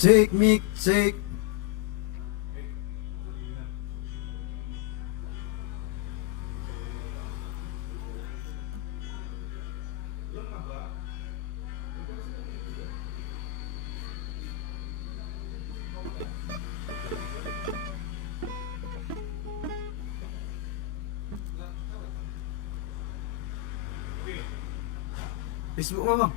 Cek mic cek. Facebook mah bang.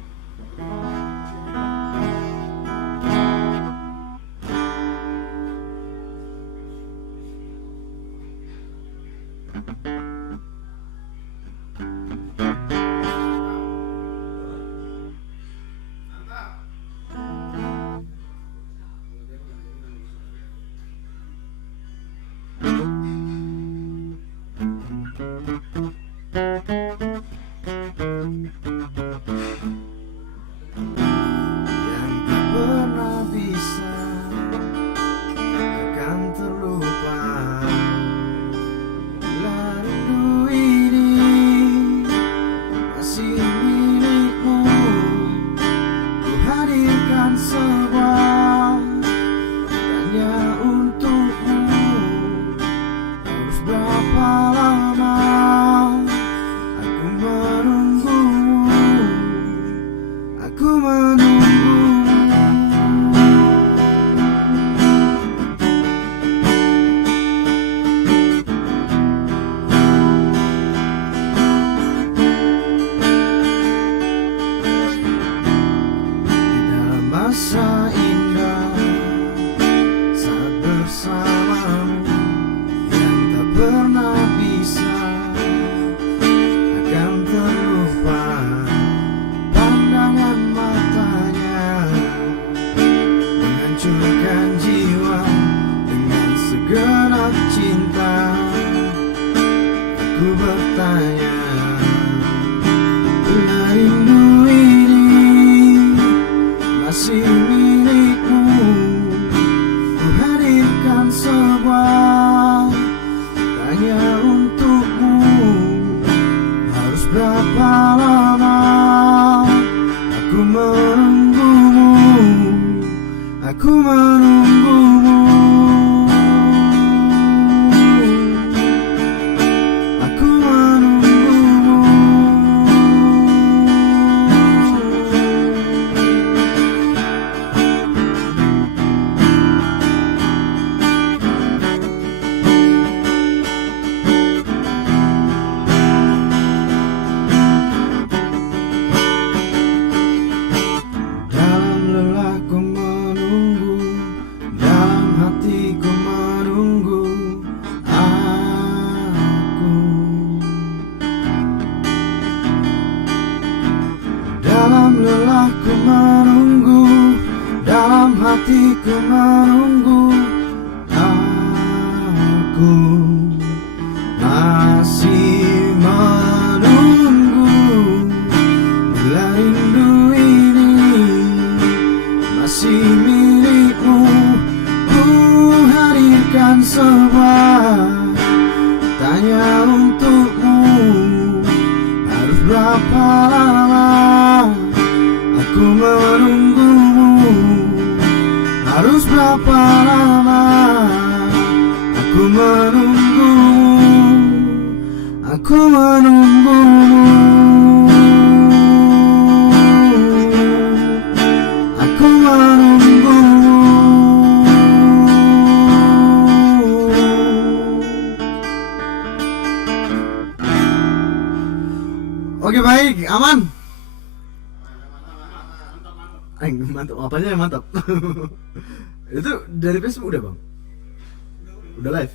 Masa indah saat bersamamu yang tak pernah bisa akan terlupa. Pandangan matanya menghancurkan jiwa dengan segenap cinta. Aku bertanya, rindu ini masih milikmu. Ku hadirkan sebuah tanya untukmu. Harus berapa lama aku menunggumu? Aku menunggumu. Aku menunggumu. Dalam lelahku menunggu, dalam hatiku menunggu aku. Dalam lelahku menunggu, dalam hatiku menunggu aku. Masih menunggu bila rindu ini masih milikmu. Ku hadirkan sebuah tanya untukmu. Harus berapa lama aku menunggumu? Harus berapa lama aku menunggumu? Aku menunggumu. Aku menunggumu. Oke baik, aman. Mantap, apanya yang mantap? Itu dari Facebook udah bang? Udah live?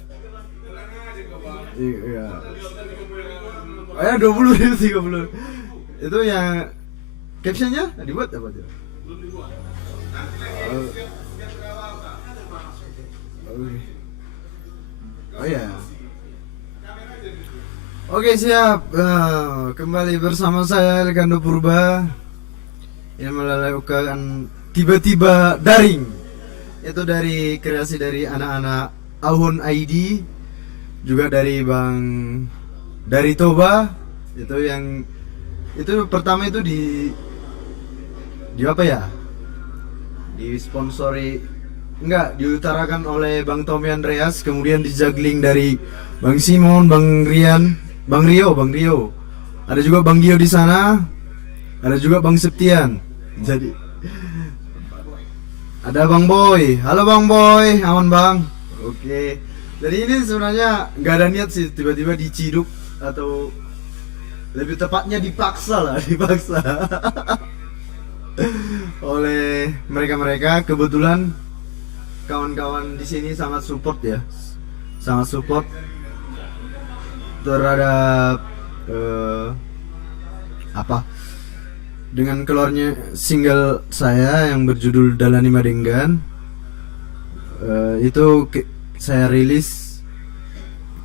Iya. Oh ya 20 itu 30. Itu yang captionnya dibuat apa tuh? Oh ya. Oke siap. Kembali bersama saya Elkando Purba yang melakukan tiba-tiba daring. Itu dari kreasi dari anak-anak Ahun ID, juga dari Bang dari Toba. Itu yang itu pertama itu di apa ya? disponsori enggak, diutarakan oleh Bang Tommy Andreas, kemudian dijuggling dari Bang Simon, Bang Rian, Bang Rio. Ada juga Bang Gio di sana, ada juga Bang Septian. Jadi ada Bang Boy. Halo Bang Boy, aman Bang? Oke. Jadi ini sebenarnya nggak ada niat sih, tiba-tiba diciduk atau lebih tepatnya dipaksa oleh mereka. Kebetulan kawan-kawan di sini sangat support ya, sangat support terhadap dengan keluarnya single saya yang berjudul Dalani Madenggan. Itu saya rilis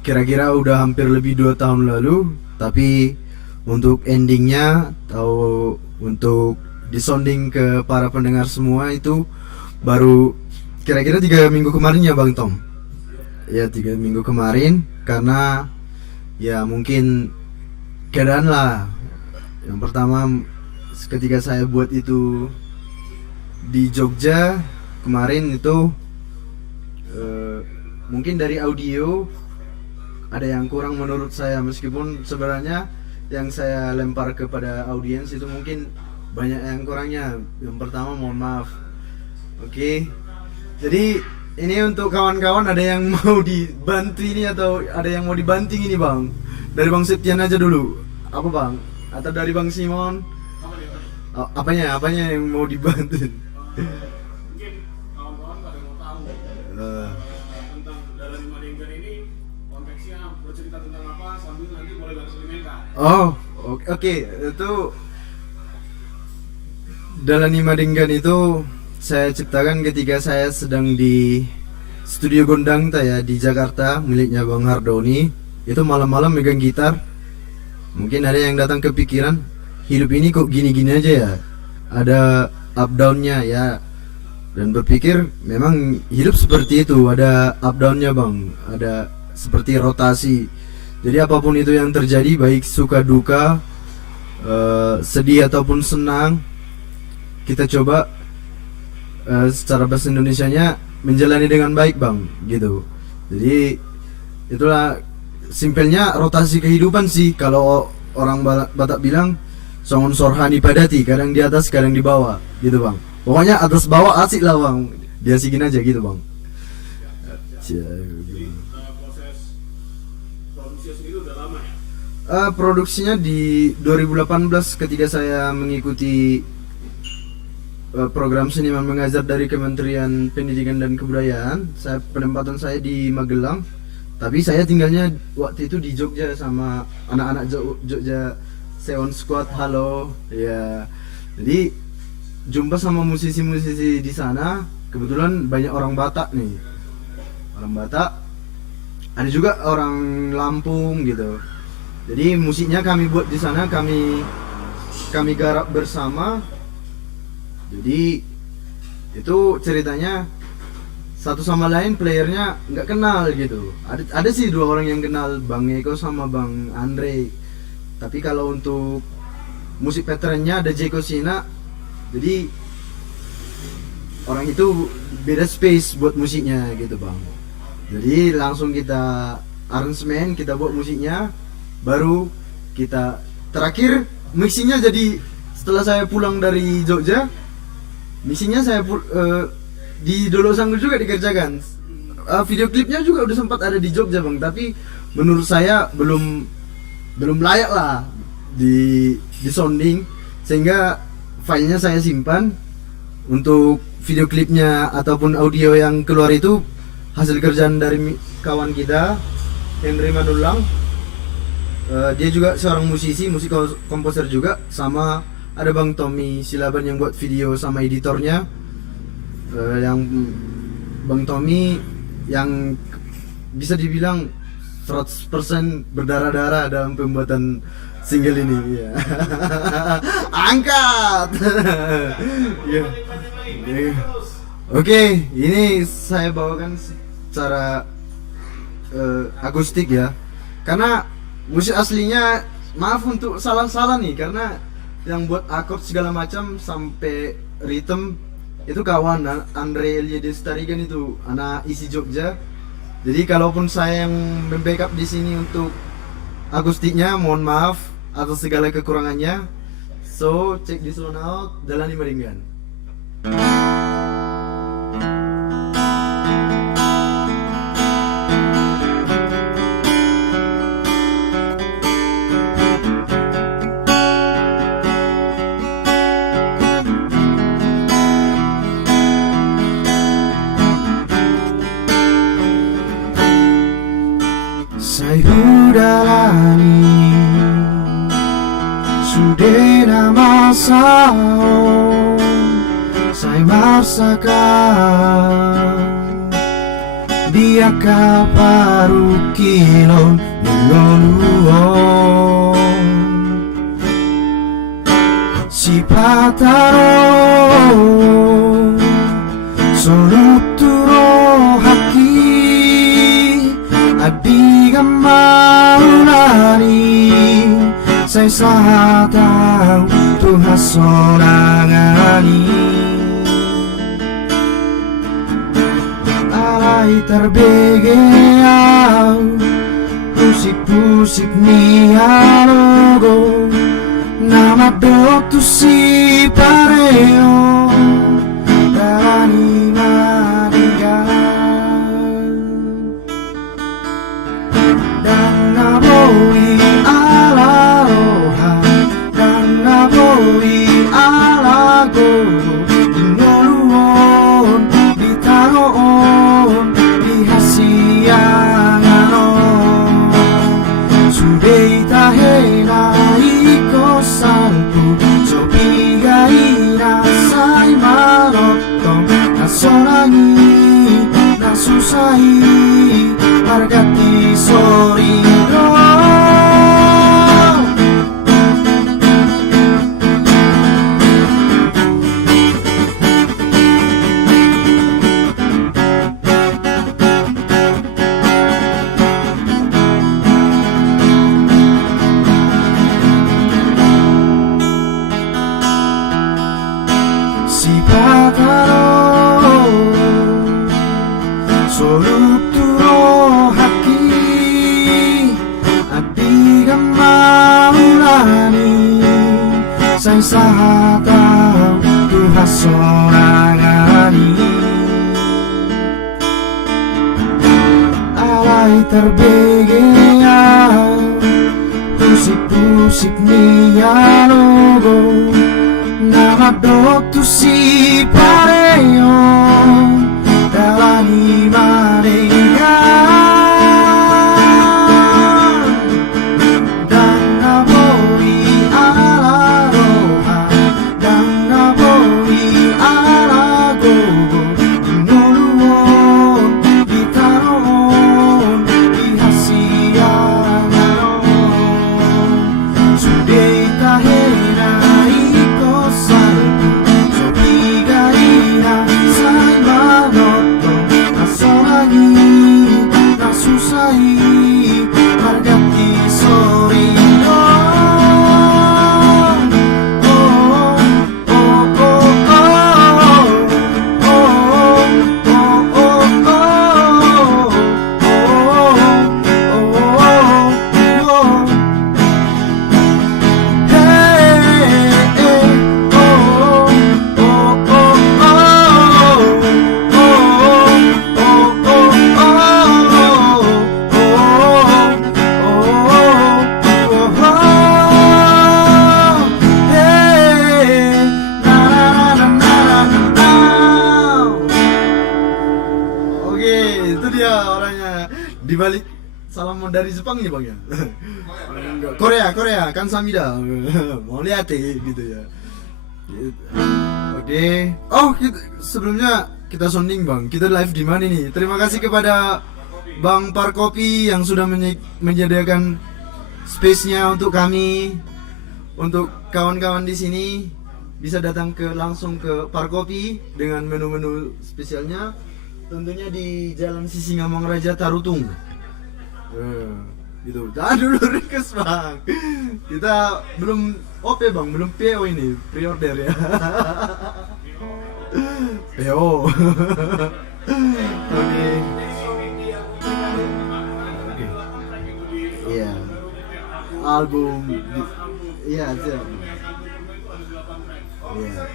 kira-kira udah hampir lebih 2 tahun lalu, tapi untuk endingnya atau untuk disounding ke para pendengar semua itu baru kira-kira 3 minggu kemarin ya Bang Tom. Ya 3 minggu kemarin, karena ya mungkin keadaan lah. Yang pertama ketika saya buat itu di Jogja kemarin itu mungkin dari audio ada yang kurang menurut saya, meskipun sebenarnya yang saya lempar kepada audiens itu mungkin banyak yang kurangnya. Yang pertama mohon maaf. Oke. Jadi ini untuk kawan-kawan, ada yang mau dibantu ini atau ada yang mau dibanting ini Bang? Dari Bang Septian aja dulu. Apa Bang? Atau dari Bang Simon? Oh, apanya yang mau dibantu? Mungkin kawan-kawan pada mau tahu tentang Dalani Madenggan ini konteksnya bercerita tentang apa, sambil nanti boleh bereksperimenkan. Oh, oke. Itu Dalani Madenggan itu saya ciptakan ketika saya sedang di studio Gondang ya di Jakarta miliknya Bang Hardoni. Itu malam-malam megang gitar. Mungkin ada yang datang kepikiran, hidup ini kok gini-gini aja ya, ada up down-nya ya, dan berpikir memang hidup seperti itu, ada up down-nya Bang, ada seperti rotasi. Jadi apapun itu yang terjadi, baik suka duka, sedih ataupun senang, kita coba secara bahasa Indonesianya menjalani dengan baik Bang, gitu. Jadi itulah simpelnya rotasi kehidupan sih. Kalau orang Batak bilang songon sorhani padati, kadang di atas kadang di bawah gitu Bang. Pokoknya atas bawah asik lah Bang, diasikin aja gitu Bang. Jadi proses produksinya sendiri udah lama ya? Produksinya di 2018 ketika saya mengikuti program seniman mengajar dari Kementerian Pendidikan dan Kebudayaan. Penempatan saya di Magelang, tapi saya tinggalnya waktu itu di Jogja sama anak-anak Jogja Seon Squad. Halo ya. Jadi jumpa sama musisi-musisi di sana. Kebetulan banyak orang Batak nih, orang Batak, ada juga orang Lampung gitu. Jadi musiknya kami buat di sana, kami garap bersama. Jadi itu ceritanya satu sama lain playernya nggak kenal gitu. Ada sih 2 orang yang kenal, Bang Eko sama Bang Andre. Tapi kalau untuk musik veterannya ada Jeko Sina. Jadi orang itu beda space buat musiknya gitu Bang. Jadi langsung kita aransemen, kita buat musiknya, baru kita terakhir mixingnya. Jadi setelah saya pulang dari Jogja, mixingnya saya di Dolo Sanggul juga dikerjakan. Video klipnya juga udah sempat ada di Jogja Bang, tapi menurut saya belum layak lah di sounding, sehingga filenya saya simpan. Untuk video klipnya ataupun audio yang keluar itu hasil kerjaan dari kawan kita Henry Manulang. Dia juga seorang musisi, musik komposer juga, sama ada Bang Tommy Silaban yang buat video sama editornya. Yang Bang Tommy yang bisa dibilang 100% berdarah-darah dalam pembuatan single ini ya. Angkat. Yeah. Yeah. Oke, ini saya bawakan secara akustik ya, karena musik aslinya, maaf untuk salah-salah nih, karena yang buat akord segala macam sampai rhythm itu kawan Andre Elia Destarigan itu anak isi Jogja. Jadi kalaupun saya yang membackup di sini untuk akustiknya, mohon maaf atas segala kekurangannya. So check this one out, Dalani Maringgan. Saya dalani sudah masao saya marsakan dia kaparu kilon ningoluon si pataro soluturo haki adiga maulani saya sahatang Tuhan sonangani alai terbegeau pusik-pusik nialogo nama doktu si pareo Dalani Maringgan dan naboi ala roha dan naboi ala go ingoluon ditaroon dihasianganon sudei tahena iko salpu sobigaira sai malotong nasorangi nasusahi margati sorino si pataro soluturo haki adiga maulani say sahatau Tuhan sorangani alai terbegeau pusik-pusik nialogo nama doktu si pareo Dalani Maringgan dan naboi ala roha dan naboi ala gogo noluon ditaroon dihasianganon sudei tahena iko salpu sobigaira sai manoto nasorangi nasusahi margati sorino Oke, itu dia orangnya. Di balik salam dari Jepang nih bang ya. Korea, kan Samida. Mau lihat gitu ya. Oke. Oh, sebelumnya kita sounding bang. Kita live di mana nih? Terima kasih kepada Bang Parkopi yang sudah menyediakan space-nya untuk kami, untuk kawan-kawan di sini bisa datang langsung ke Parkopi dengan menu-menu spesialnya. Tentunya di Jalan Sisingamang Raja Tarutung. Gitu. Jangan dulu request bang. Kita belum OP bang, belum PO ini, pre-order ya. PO. Oke. Iya. Album. Iya, siap. Iya.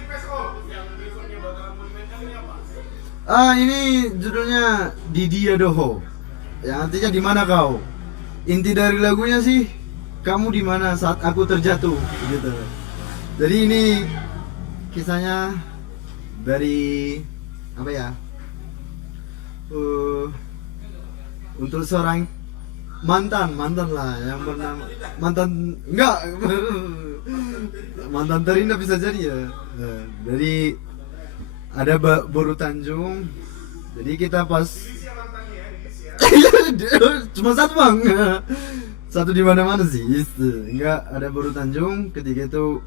Ini judulnya Didia Doho. Yang artinya di mana kau? Inti dari lagunya sih, kamu di mana saat aku terjatuh, gitu. Jadi ini kisahnya dari apa ya? Untuk seorang mantan lah yang bernama mantan terindah bisa jadi ya. Jadi ada Boru Tanjung. Jadi kita pas cuma satu bang, satu di mana sih? Enggak, ada Boru Tanjung. Ketika itu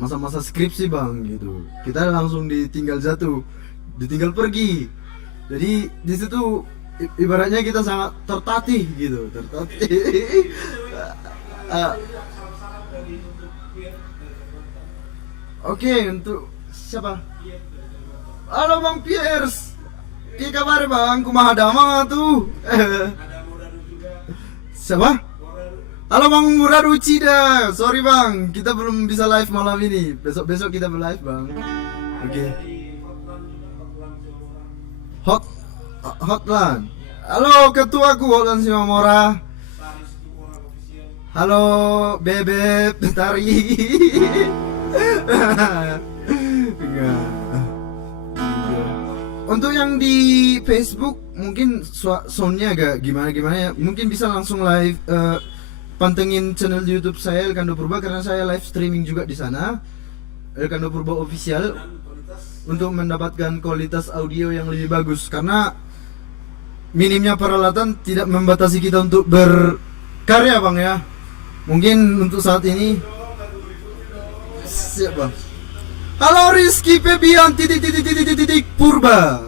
masa-masa skripsi bang, gitu. Kita langsung ditinggal jatuh, ditinggal pergi. Jadi di situ ibaratnya kita sangat tertatih gitu, tertatih. Oke, untuk siapa? Halo Bang Piers. Ki kabar Bang? Kumaha damang tuh? Siapa? Halo Bang Murad Ucida. Sorry Bang, kita belum bisa live malam ini. Besok kita live Bang. Oke. Hotline. Halo ketuaku Hotline Simamora. Halo Bebek Tari. Untuk yang di Facebook mungkin soundnya agak gimana ya. Mungkin bisa langsung live pantengin channel YouTube saya Elkando Purba, karena saya live streaming juga di sana. Elkando Purba Official, untuk mendapatkan kualitas audio yang lebih bagus, karena minimnya peralatan tidak membatasi kita untuk berkarya Bang ya. Mungkin untuk saat ini siap Bang. Halo Rizky Febian titik Purba.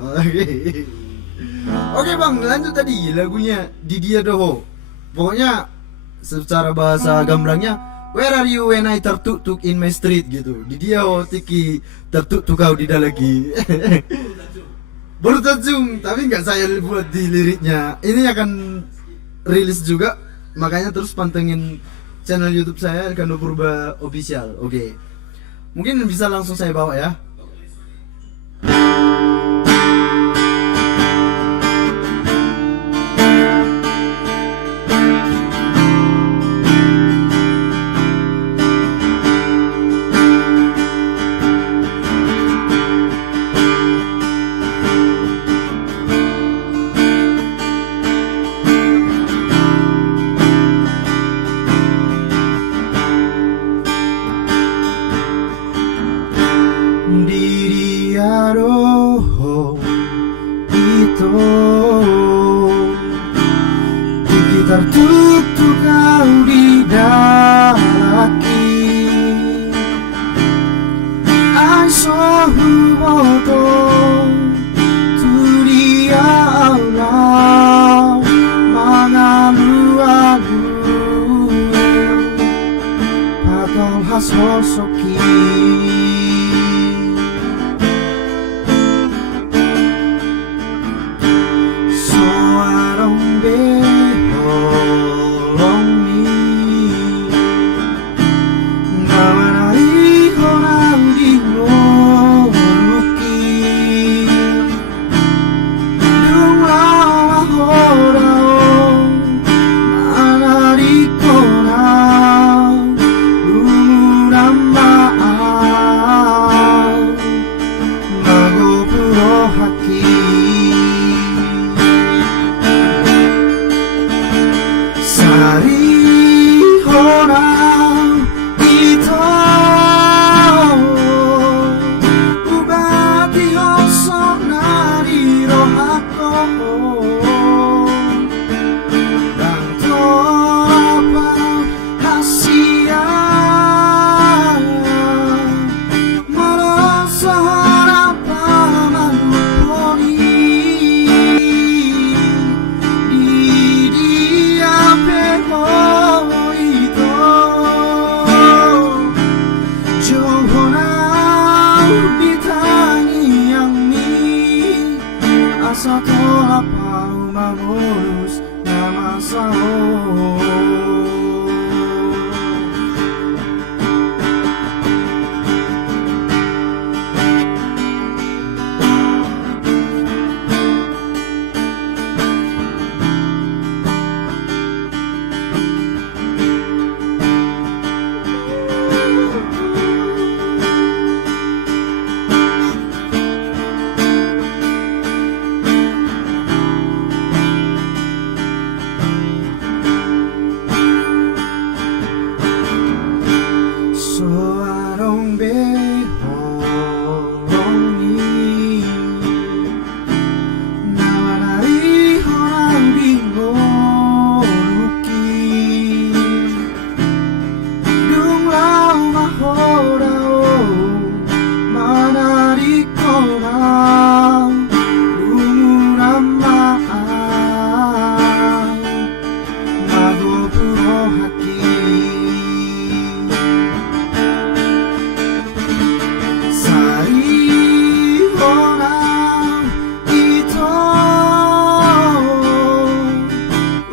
Oke Bang, lanjut tadi lagunya Didia Doho. Pokoknya secara bahasa gamblangnya, where are you when I tertuk in my street gitu. Didia tiki tertuk kau di lagi. Baru Tanjung, tapi nggak saya buat di liriknya. Ini akan rilis juga, makanya terus pantengin channel YouTube saya Elkando Purba Official. Oke. Mungkin bisa langsung saya bawa ya. Didia Doho itu gitar tutup kau di dalaki. I saw who moto tu dia Allah mangalu-alu patol hasol soki. Lumuran So I don't be lonely. 나와나리 허랑 비모르기 룽라우 마호라오 마나리 코나 루무란 마 나도 부러하기 사이호랑 이토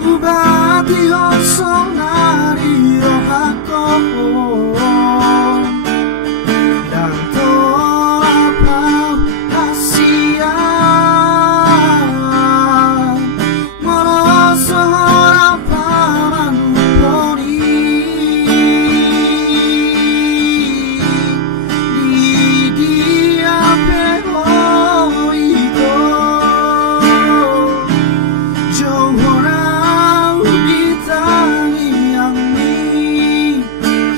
우바디어서 나리로 하고 난 돌아봐 아시아 멀어서 바람 보니 네 앞에 보이고 좋으나 우리 땅이 양니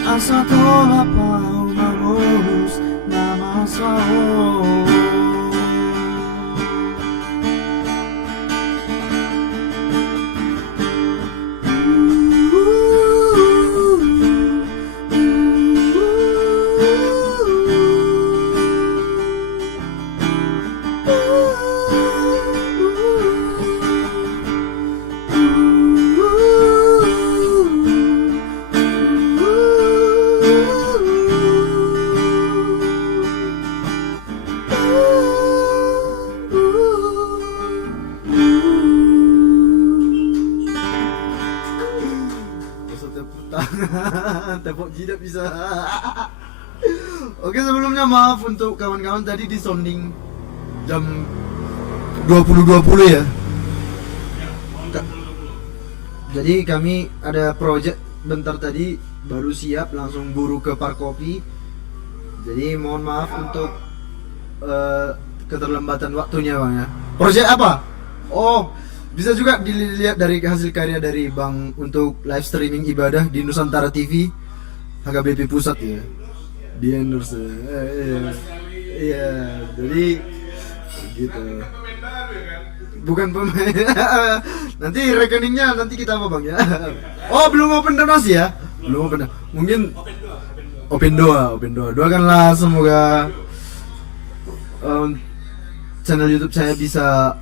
asa 돌아봐 vamos 남아서 tepuk tangan, tepuk jidat bisa. Oke, sebelumnya maaf untuk kawan-kawan tadi di sounding jam 20.20 ya. Jadi kami ada project bentar tadi baru siap langsung buru ke Parkopi. Jadi mohon maaf untuk keterlambatan waktunya Bang ya. Project apa? Oh, bisa juga dilihat dari hasil karya dari Bang untuk live streaming ibadah di Nusantara TV HKBP Pusat ya. Di endorse. Iya, jadi gitu. Bukan pemain. Nanti rekeningnya nanti kita apa Bang ya? Oh, belum open donasi ya? Belum open. Mungkin open doa. Doakanlah semoga channel YouTube saya bisa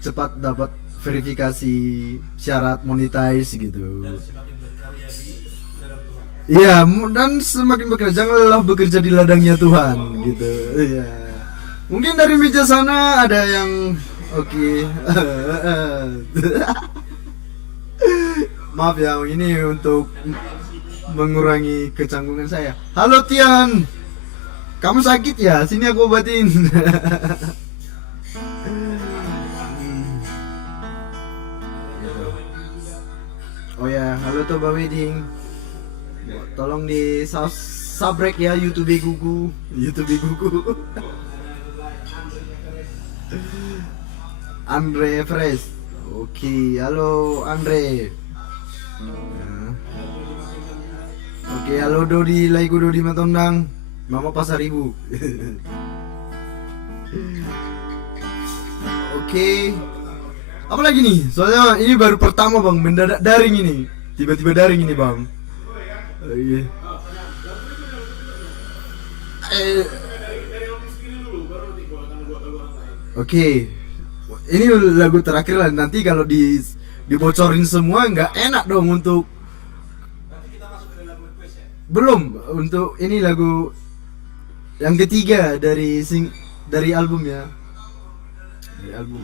cepat dapat verifikasi syarat monetize gitu. Iya, dan semakin bekerja janganlah bekerja di ladangnya Tuhan gitu. Iya. Mungkin dari meja sana ada yang oke. Maaf ya, ini untuk mengurangi kecanggungan saya. Halo Tian, kamu sakit ya? Sini aku obatin. Oh ya, halo Toba Wedding. Tolong di subscribe ya YouTube Gugu. Andre Fresh. Oke, halo Andre. Oke, halo Dodi, Laiku Dodi Matondang. Mama Pasar Ibu. Oke. Apa lagi nih? Soalnya ini baru pertama Bang, mendadak daring ini. Tiba-tiba daring ini Bang. Iya. Oke. Ini lagu terakhir lah. Nanti kalau dibocorin semua nggak enak dong untuk. Belum untuk ini lagu yang ketiga dari album ya. Dari album.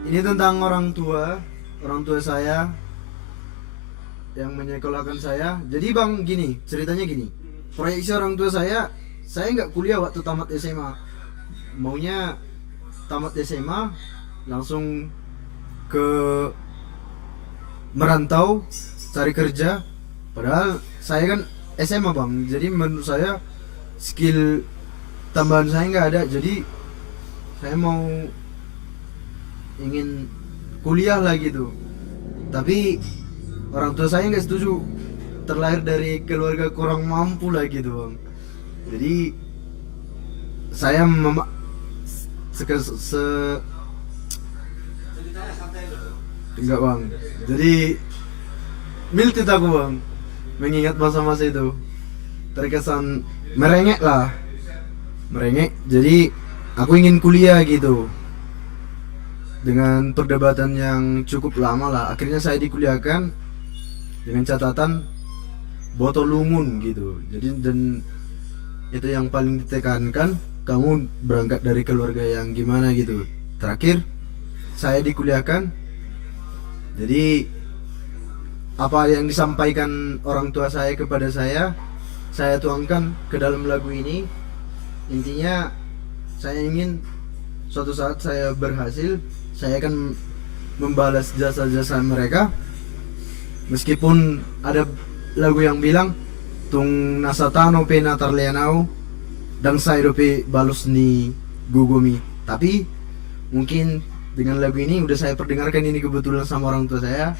Ini tentang orang tua saya yang menyekolahkan saya. Jadi bang gini, ceritanya gini. Proyeksi orang tua saya nggak kuliah waktu tamat SMA. Maunya tamat SMA langsung ke merantau cari kerja. Padahal saya kan SMA bang. Jadi menurut saya skill tambahan saya nggak ada. Jadi saya mau ingin kuliah lah gitu. Tapi orang tua saya nggak setuju, terlahir dari keluarga kurang mampu lah gitu bang. Jadi saya enggak bang. Jadi miltit aku bang, mengingat masa-masa itu terkesan merengek lah, merengek. Jadi aku ingin kuliah gitu. Dengan perdebatan yang cukup lama lah, akhirnya saya dikuliahkan dengan catatan botol lumun gitu. Jadi dan itu yang paling ditekankan, kamu berangkat dari keluarga yang gimana gitu. Terakhir saya dikuliahkan. Jadi apa yang disampaikan orang tua saya kepada saya tuangkan ke dalam lagu ini. Intinya saya ingin suatu saat saya berhasil, saya akan membalas jasa-jasa mereka. Meskipun ada lagu yang bilang tung nasatano pe natarleanau dan saya dope balos ni gugumi. Tapi mungkin dengan lagu ini udah saya perdengarkan ini kebetulan sama orang tua saya.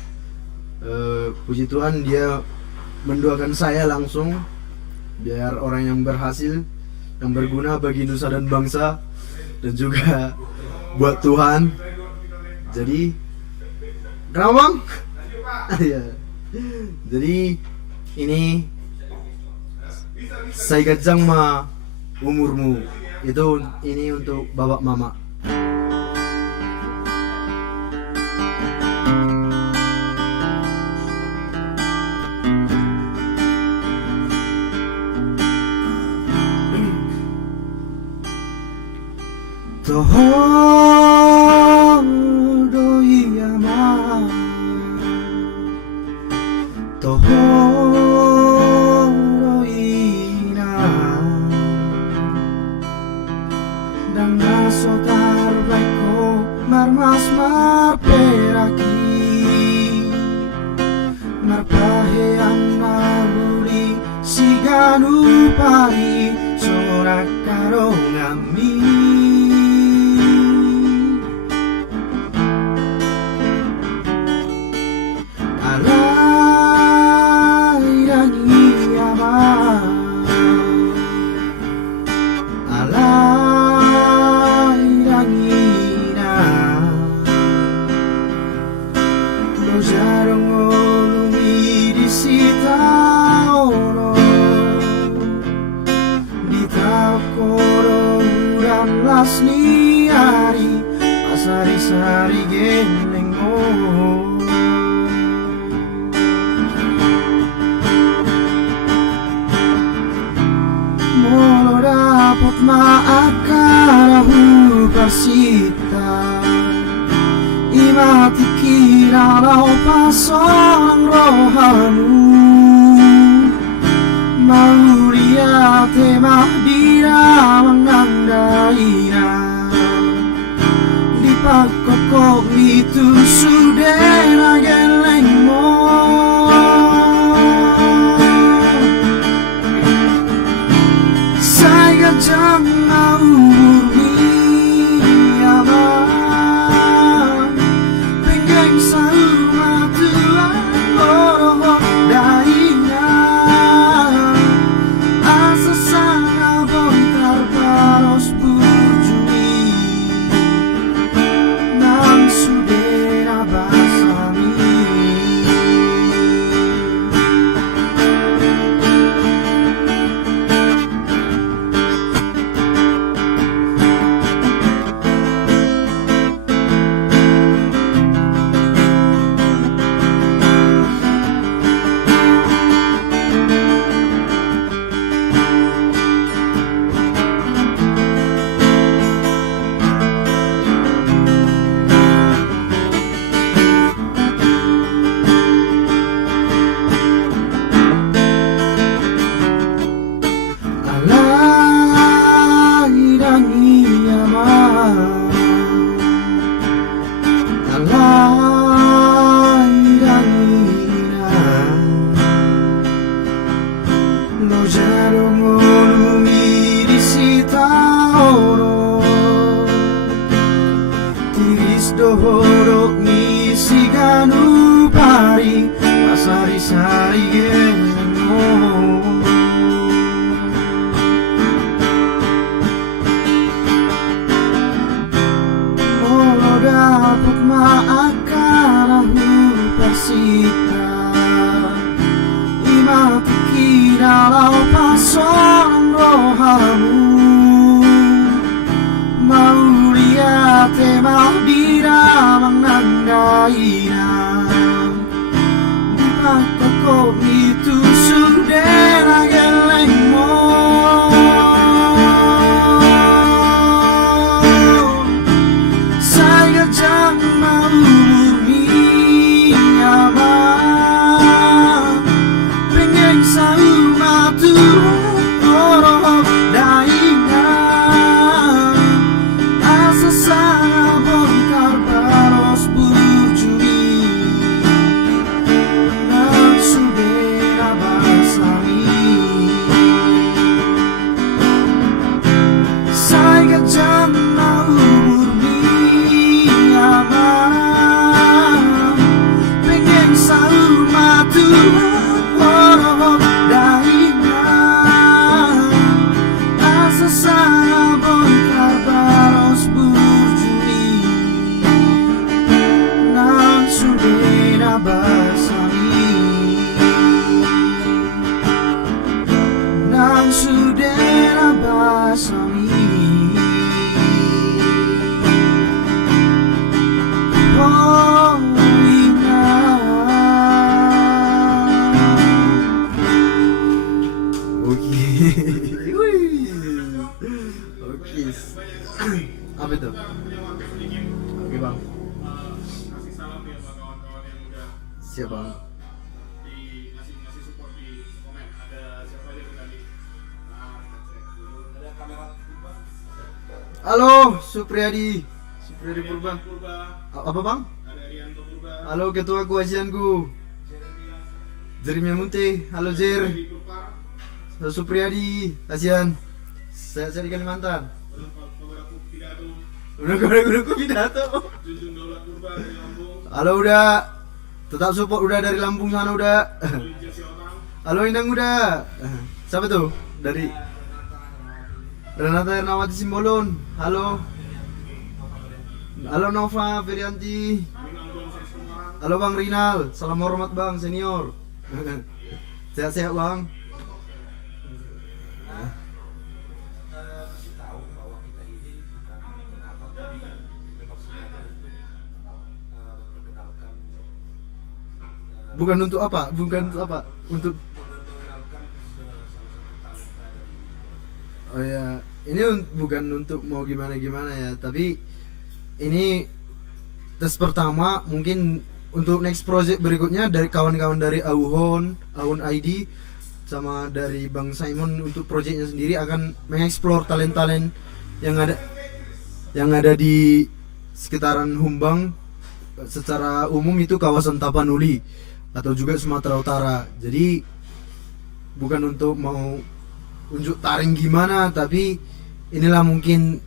Puji Tuhan dia mendoakan saya langsung biar orang yang berhasil, yang berguna bagi nusa dan bangsa dan juga buat Tuhan. Jadi kenapa bang? Iya. Jadi ini saya gajang ma umurmu itu, ini untuk bapak mama. Toho doi ama, toho doi na, dan naso tarbaiko marmas marperaki, marpahean maruli siganu pari sorak karongami. Ni hari pasari-sari genengo molo dapat maakarahu pasita imati kirarau pasang rohamu maulia temah dira mengandaina di pakokok itu sudah gelengmo saya jangan urni abang penggeng sama Tuhan orang dainya asa sangat さりげもdapat maakala hupasita Imati kiralau pasoran rohamu Mau lihat mau diramang nanggainam Di pakak kau itu sudah gelengmu Apa itu? Oke bang. Kasih salam ya buat kawan-kawan yang udah Siap bang. ngasih support di komen. Ada siapa aja tuh tadi? Ada kamera Purba. Halo Supriyadi Purba. Purba. Apa bang? Ada Rianto Purba. Halo ketua koasianku Jeremia Munte. Halo Jer. Di Purpar. Halo Supriyadi Asian. Saya di Kalimantan. Udah pidato. Junjung Daulat Purba dari Lampung. Halo udah. Tetap support udah dari Lampung sana udah. Jesse Otang. Halo Inang udah. Siapa tuh? Dari Renata Ernawati Simbolon. Halo. Halo Nova Ferianti. Halo Bang Rinal. Salam hormat Bang senior. Sehat-sehat Bang. Bukan untuk apa? Untuk oh ya, ini bukan untuk mau gimana ya, tapi ini tes pertama. Mungkin untuk next project berikutnya dari kawan-kawan dari Auhon ID sama dari Bang Simon untuk projectnya sendiri akan mengeksplor talent-talent yang ada di sekitaran Humbang, secara umum itu kawasan Tapanuli atau juga Sumatera Utara. Jadi bukan untuk mau unjuk taring gimana, tapi inilah mungkin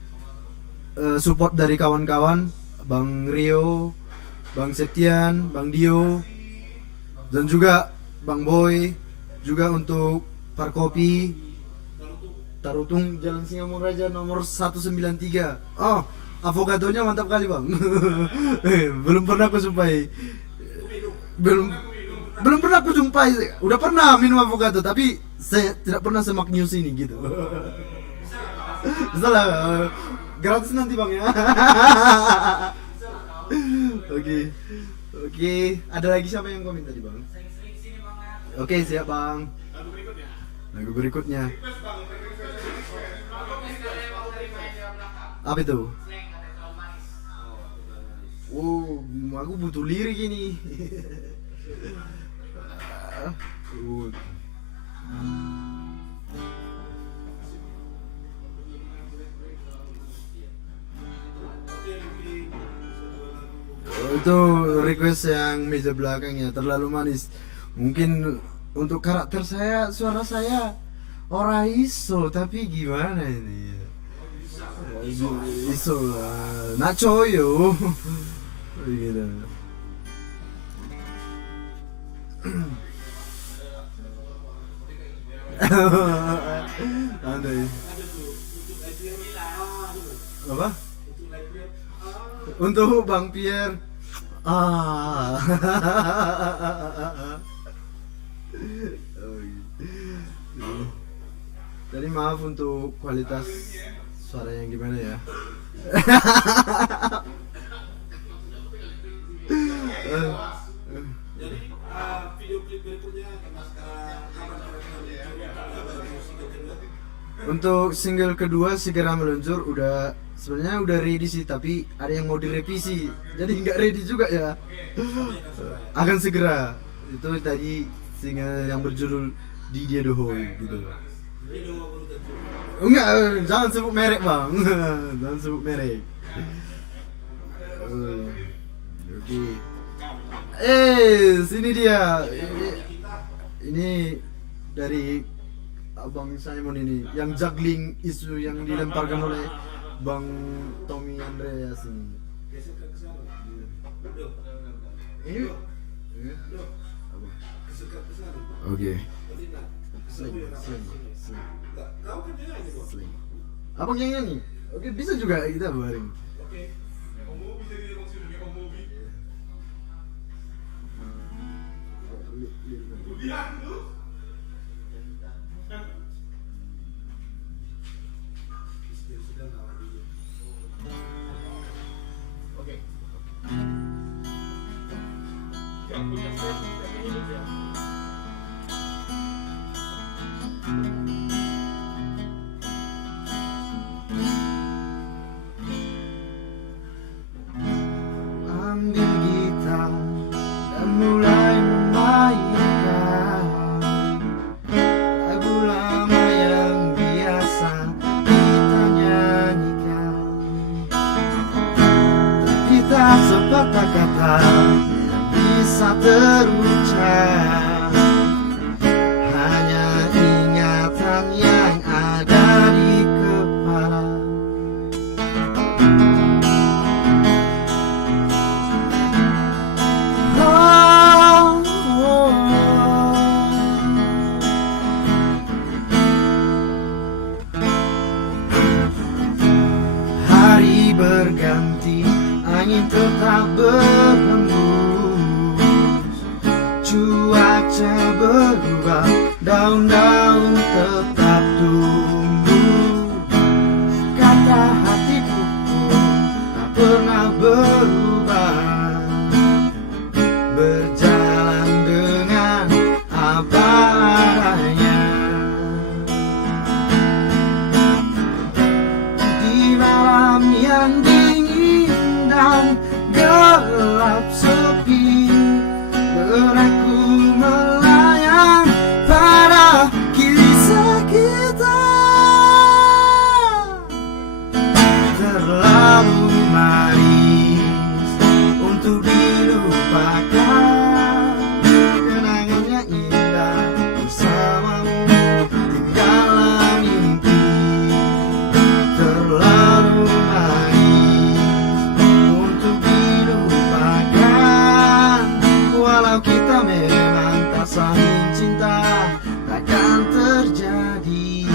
support dari kawan-kawan Bang Rio, Bang Septian, Bang Dio, dan juga Bang Boy, juga untuk Parkopi Tarutung Jalan Singamangaraja nomor 193. Oh, avokadonya mantap kali Bang. Belum pernah aku jumpai. Belum pernah aku jumpai. Udah pernah minum avocado, tapi saya tidak pernah semak news ini gitu. Salah, gratis nanti Bang ya. Oke. Ada lagi siapa yang komen tadi Bang? Oke, siap Bang. Lagu berikutnya. Apa itu? Aku butuh lirik ini. Itu request yang meja belakangnya terlalu manis. Mungkin untuk karakter saya, suara saya ora iso, tapi gimana ini? Iso lah, nacho yo. Gitu. Andai. Apa? Untuk Bang Pierre. Ah. Jadi maaf untuk kualitas suara yang gimana ya. Jadi video klip berikutnya Untuk single kedua segera meluncur sebenarnya udah ready sih, tapi ada yang mau direvisi jadi nggak ready juga ya. Akan segera. Itu tadi single yang berjudul Didier Dohoy gitu. Enggak, jangan sebut merek bang. Jangan sebut merek. Oke. Sini dia. Ini dari Abang Simon ini, yang juggling isu yang dilemparkan oleh Bang Tommy Andreas ini. Ini. Oke. Sling. Abang yang nyanyi? Oke, bisa juga kita bareng. Ambil gitar dan mulai memainkan lagu lama yang biasa kita nyanyikan, tapi tak sepatah kata yang bisa terucap, hanya ingatan yang ada di kepala. Hari berganti, angin tetap berhembus, cuaca berubah, daun-daun tetap tumbuh. Kata hatiku pun tak pernah berubah, berjalan dengan apa adanya. Di malam yang dingin dan gelap sepi, beraku melayang pada kisah kita. Terlalu manis untuk dilupakan, kenangannya indah bersamamu tinggallah mimpi. Terlalu manis untuk dilupakan, walau kita memang tak saling cinta, takkan terjadi.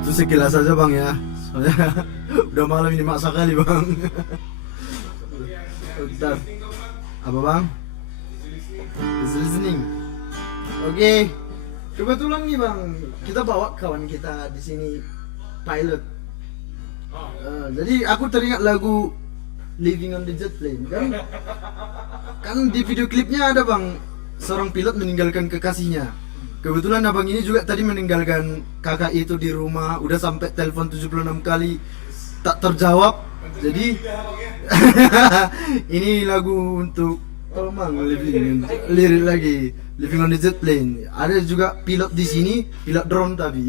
Itu sekilas saja bang ya, soalnya udah malam ini maksa kali bang. Bentar. Apa bang? Is listening. Oke. Kebetulan nih bang, kita bawa kawan kita di sini pilot. Jadi aku teringat lagu Living on the Jet Plane kan di video klipnya ada bang, seorang pilot meninggalkan kekasihnya. Kebetulan abang ini juga tadi meninggalkan kakak itu di rumah, udah sampai telepon 76 kali tak terjawab. Jadi ini lagu untuk Bang lirik lagi Living on the Jet Plane. Ada juga pilot di sini, pilot drone tapi.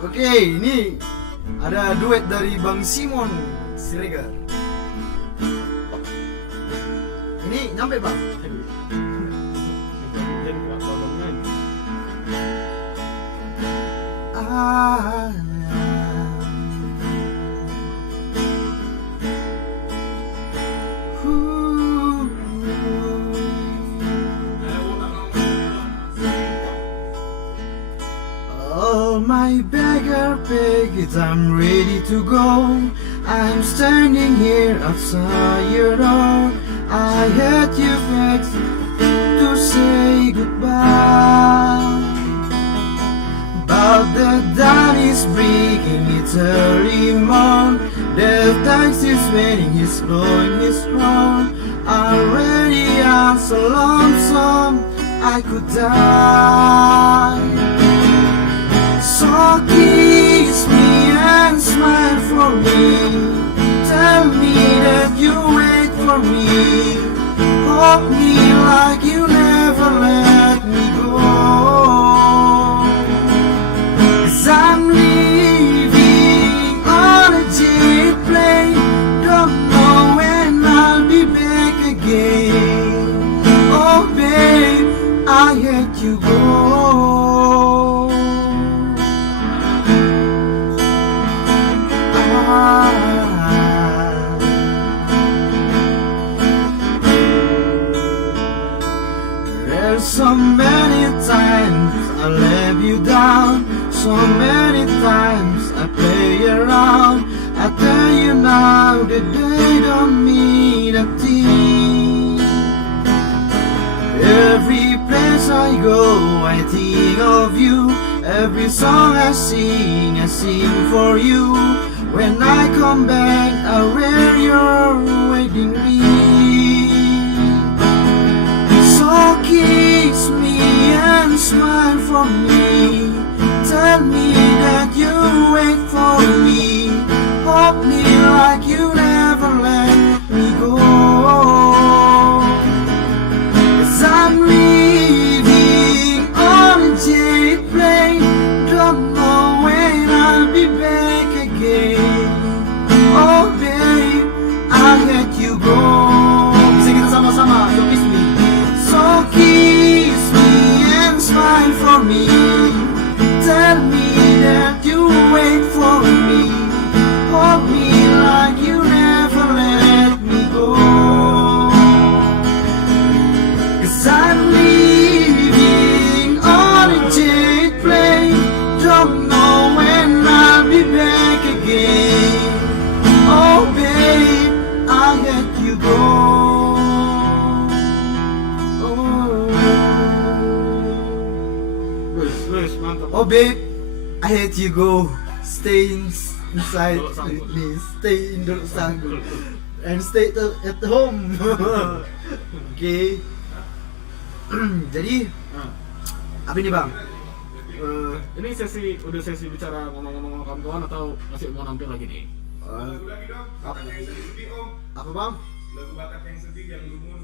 Oke, ini ada duet dari Bang Simon Siregar. Ini nyampe bang. Jadi kerak tolongnya ini. Oh my beggar pigs, I'm ready to go. I'm standing here outside your door. I had you back to say goodbye. But the dawn is breaking, it's early morn. The taxi is waiting, he's blowing his horn. Already I'm so lonesome, I could die. So kiss me and smile for me. Tell me that you wait for me. Hold me like you never let me go. 'Cause I'm leaving on a jet plane. Don't know when I'll be back again. Oh babe, I had you go. There's so many times I let you down, so many times I play around. I tell you now that they don't mean a thing. Every place I go, I think of you. Every song I sing for you. When I come back, I wear your wedding ring. So kiss me and smile for me. Tell me that you wait for me. Hold me like you never let me go. 'Cause I'm leaving on a jet plane. Don't know when I'll be back again. Oh babe, I let you go. Bisa kita sama-sama, so kiss me. So kiss me and smile for me. Tell me that you wait for me. Hold me like you never let me go. 'Cause I'm leaving on a jet plane. Don't know when I'll be back again. Oh babe, I let you go. Wes, mantap. Oh babe, I hate you go. Stay inside with me. Stay indoor sanggul. And stay at home. Oke. Jadi Nah, apa ini bang? ini udah sesi bicara ngomong-ngomong sama kawan-kawan atau masih mau nampil lagi nih? Lagu lagi dong, Apa? yang sedih sedih om. Apa bang? Lagu Batak yang sedih, yang lumun,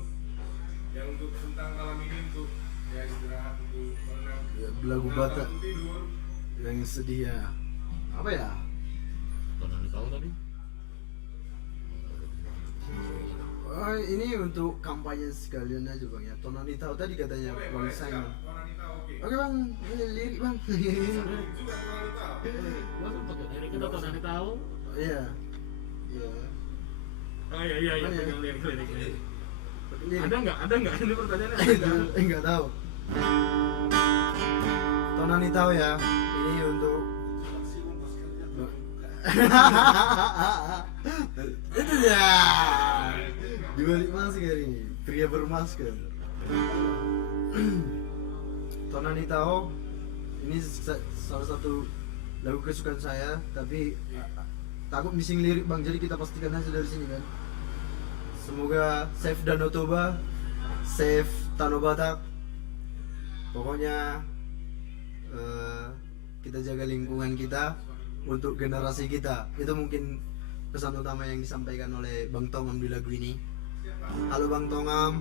yang untuk tentang malam ini untuk ya istirahat untuk menang. Ya, lagu Menang Batak untuk tidur. yang sedih ya. Apa ya? Pernah tahu tadi? Oh, ini untuk kampanye sekalian aja bang ya. Tonani tahu tadi katanya Boleh, bang boleh, Simon. siap. Wanita oke. Oke bang, ini lirik bang. Juga wanita. Gua sempat ya, dari kita pernah tahu. Iya. Iya. Oh iya, Mana ya? pengen lirik. Lirik. Ada nggak? Ini pertanyaannya ada nggak? Enggak tahu. Tonani tahu ya. Ini untuk itu ya. Dibalik masker ini, pria bermasker. Tonani tahu. Ini salah satu lagu kesukaan saya, tapi takut missing lirik bang, jadi kita pastikan aja dari sini kan. Semoga save Danau Toba, save Tanah Batak. Pokoknya kita jaga lingkungan kita untuk generasi kita. Itu mungkin pesan utama yang disampaikan oleh Bang Tongam di lagu ini. Halo Bang Tongam,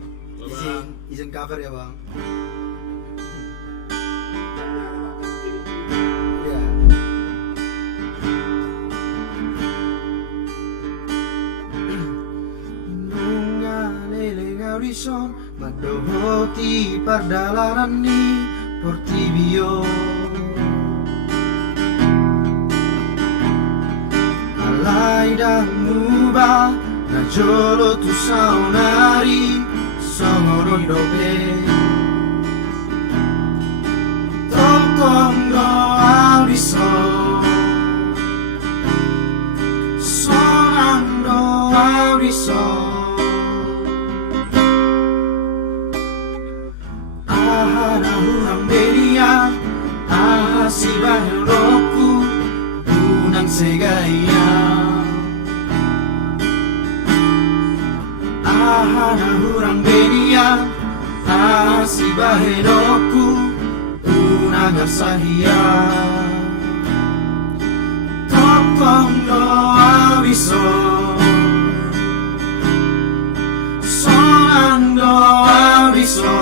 izin cover ya Bang. Ya. Nunga lele ngau audison madohoti pardalaran ni Portibio. Alai dan mubah na jolo tu saunari songoro dope. Tong do audison sonang do audison. Ahana hurang belia si bahroku unang segaya. Ahana hurang belia si bahroku unang asahia. Tokong do aviso sonang do aviso.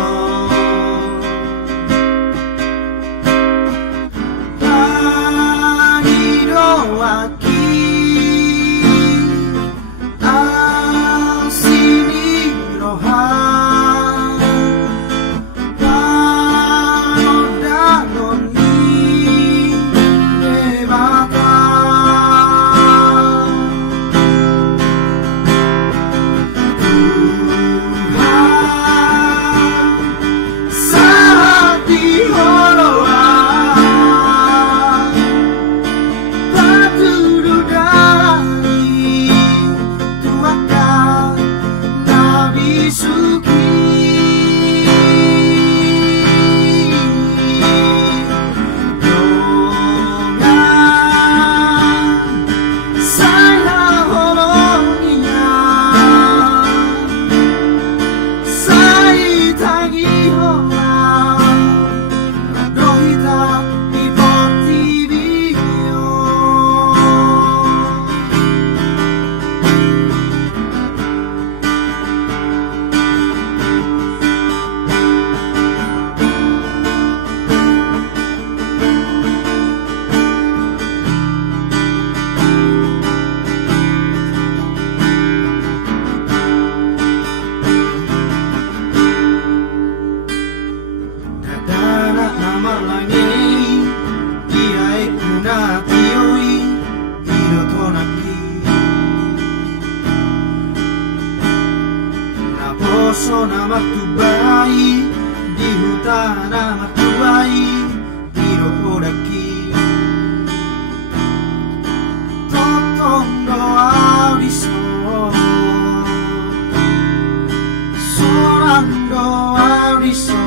Sona matubai di hutan matuai tiro podaki. Totong do audison sorang do audison.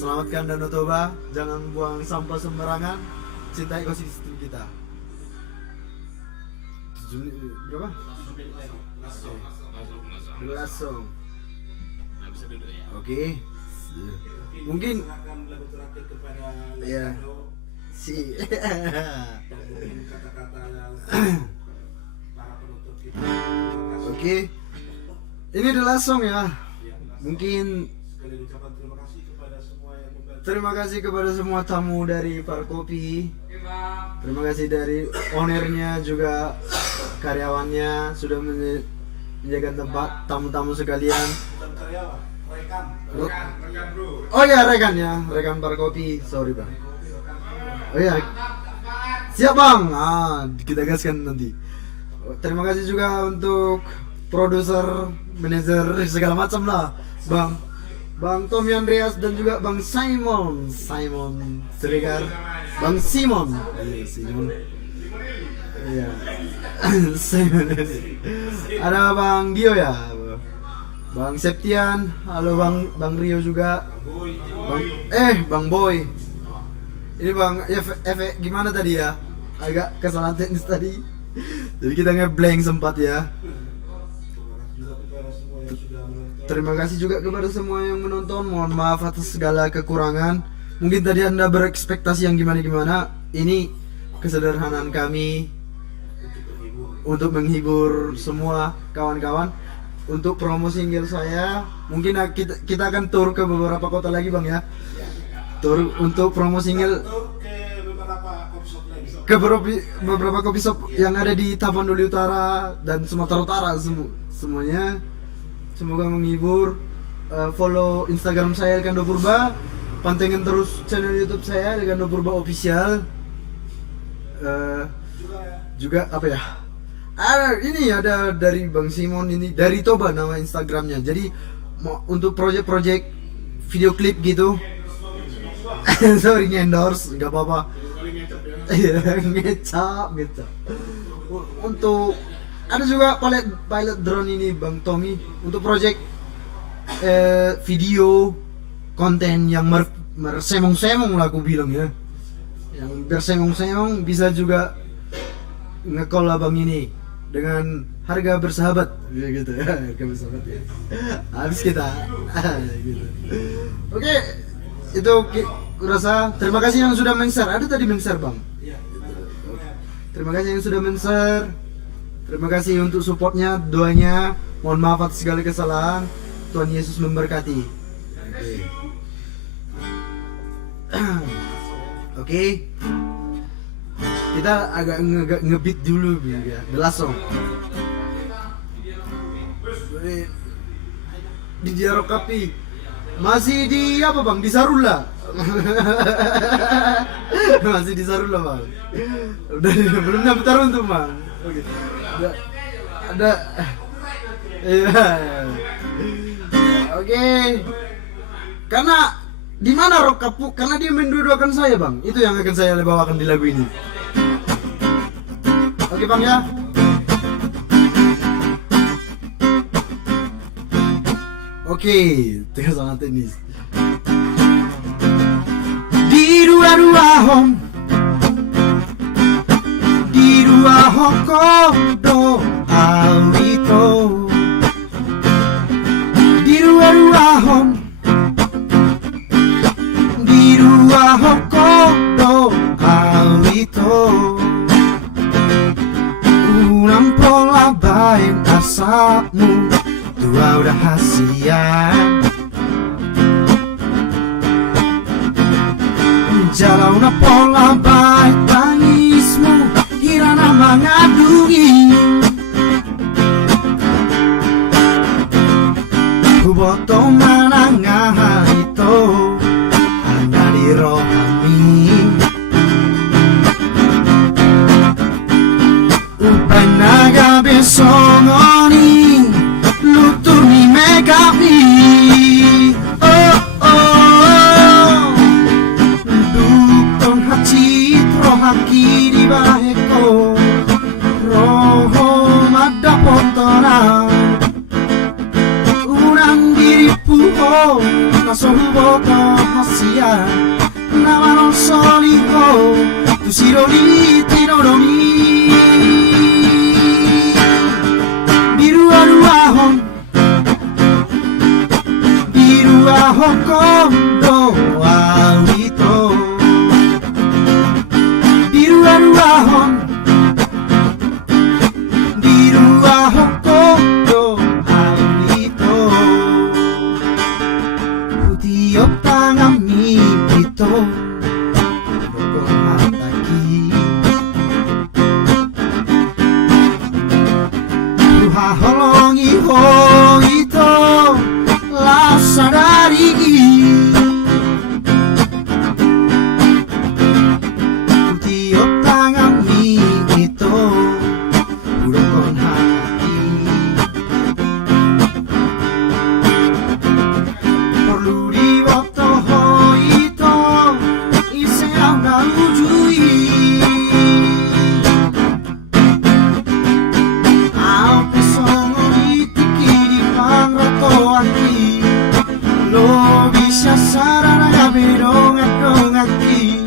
selamatkan Danau Toba, jangan buang sampah sembarangan, cintai ekosistem kita. Berapa? Langsung. Oke. Mungkin Silakan lagu terakhir kepada ya Leonardo. si Dan mungkin kata-kata yang para penonton kita. Terima kasih. Oke. Ini adalah song ya. Ya, Mungkin sekali ucapan terima kasih kepada semua yang membantu. terima kasih kepada semua tamu dari Parkopi. Terima kasih dari ownernya juga karyawannya sudah menjaga tempat, tamu-tamu sekalian. Bukan karyawan, rekan bro. Oh ya rekan ya, rekan Parkopi. Sorry bang. Oh ya, siap bang. Kita gaskan nanti. Terima kasih juga untuk produser, manajer segala macam lah, Bang Tommy Andreas dan juga Bang Simon Serigar, Bang Simon. Iya, Simon. Iya. Simon. Ada Bang Dio ya, Bang Septian, halo Bang Rio juga. Bang Boy. Ini Bang efek gimana tadi ya? Agak kesalahan teknis tadi. Jadi kita ngeblank sempat ya. Terima kasih juga kepada semua yang menonton. Mohon maaf atas segala kekurangan. Mungkin tadi Anda berekspektasi yang gimana-gimana. Ini kesederhanaan kami untuk menghibur semua kawan-kawan. Untuk promo single saya, mungkin kita akan tour ke beberapa kota lagi Bang ya. Tour untuk promo single ke beberapa coffee shop yang ada di Tapanuli Utara dan Sumatera Utara semuanya. Semoga menghibur. Follow Instagram saya Elkando Purba, pantengin terus channel YouTube saya Elkando Purba Official. Juga apa ya? Ini ada dari Bang Simon ini dari Toba nama Instagramnya. Jadi untuk project video klip gitu. Sorry endorse, nggak apa-apa. Ngecap gitu. Untuk ada juga pilot drone ini Bang Tommy untuk project video konten yang bersemong-semong lah aku bilang ya. Yang bersemong-semong bisa juga nge-call abang ini dengan harga bersahabat gitu ya, harga bersahabat ya. Habis kita gitu. Oke, itu rasa terima kasih yang sudah men-share. Ada tadi men-share Bang. Terima kasih yang sudah men-share. Terima kasih untuk supportnya, doanya. Mohon maaf atas segala kesalahan. Tuhan Yesus memberkati. Oke. Kita agak ngebeat dulu ya. The last song. Di Jarokapi. Masih di apa Bang? Di Sarula. Masih di Sarula Bang. Udah belum daftar untuk Bang. Oke. Ada iya. Oke. Karena di mana Rock Kapuk? Karena dia mendudukan saya Bang. Itu yang akan saya bawakan di lagu ini. Oke Bang ya. Oke, tengah sangat tenis. Di dua home, di dua hokodo awito, di dua home, di dua hokodo awito. Ulang pola baik asamu, tua udah hasian. Jalau na pola baik tangismu, hirana mengadungi. Kuboto manangah itu hanya di rohani. Upanaga besongoni lutuni megami. Oh oh, dukton hachi rohaki di baheko, roho mada potona. Urang diripu oh nasohu boto sia nama non solico tu si roli ti roli biru aruahon kondo awito biru aruahon kondo awito putih pangami ito rokok hataki ruha holongi ho ito lasadari putih pangami ito rokok hataki perlu diwaktu ho ito iseang nalujui au pesongo itikiri pangrato aki lo bisa sarana gabirong atong aki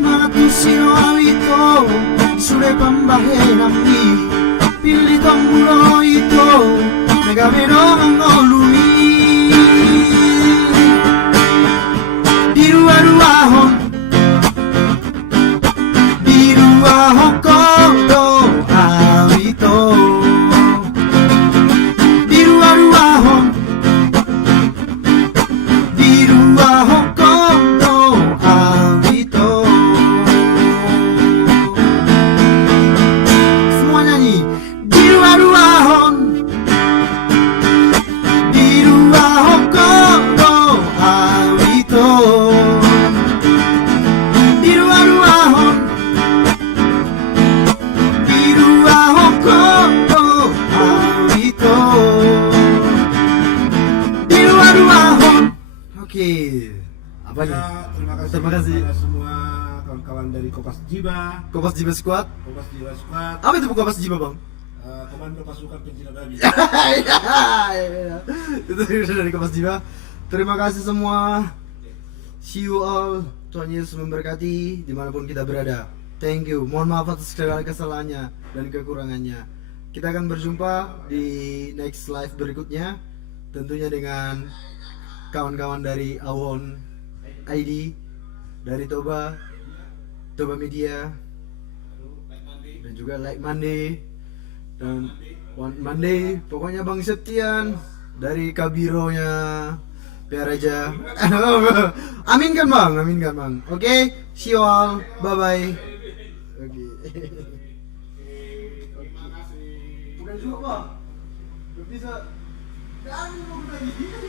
mga tusino awito sure pambahe nami pilih tombulo ito nagabirong ang olui diruah-ruahon kondo awito diruah-ruahon kondo awito semua nyanyi diruah-ruahon kondo awito diruah-ruahon kondo awito diruah-ruahon. Oke, apa nih? Terima kasih kepada semua kawan-kawan dari Kopas Jiba Squad. Kopas Jiba Squad, Apa itu Kopas Jiba, Bang? Komando Pasukan Pencina Babi. Itu dari Kopas Jiba. Terima kasih semua. See you all. Tuhan Yesus memberkati dimanapun kita berada. Thank you. Mohon maaf atas segala kesalahannya dan kekurangannya. Kita akan berjumpa di next live berikutnya, tentunya dengan kawan-kawan dari Awon ID, dari Toba Media, dan juga Like Monday dan One Monday. Pokoknya Bang Septian dari Kabironya Piaraja. Aminkan Bang. Oke, see you all. Bye bye. Oke. Terima kasih. Bukan juga Bang. Bisa. Dan mau lagi.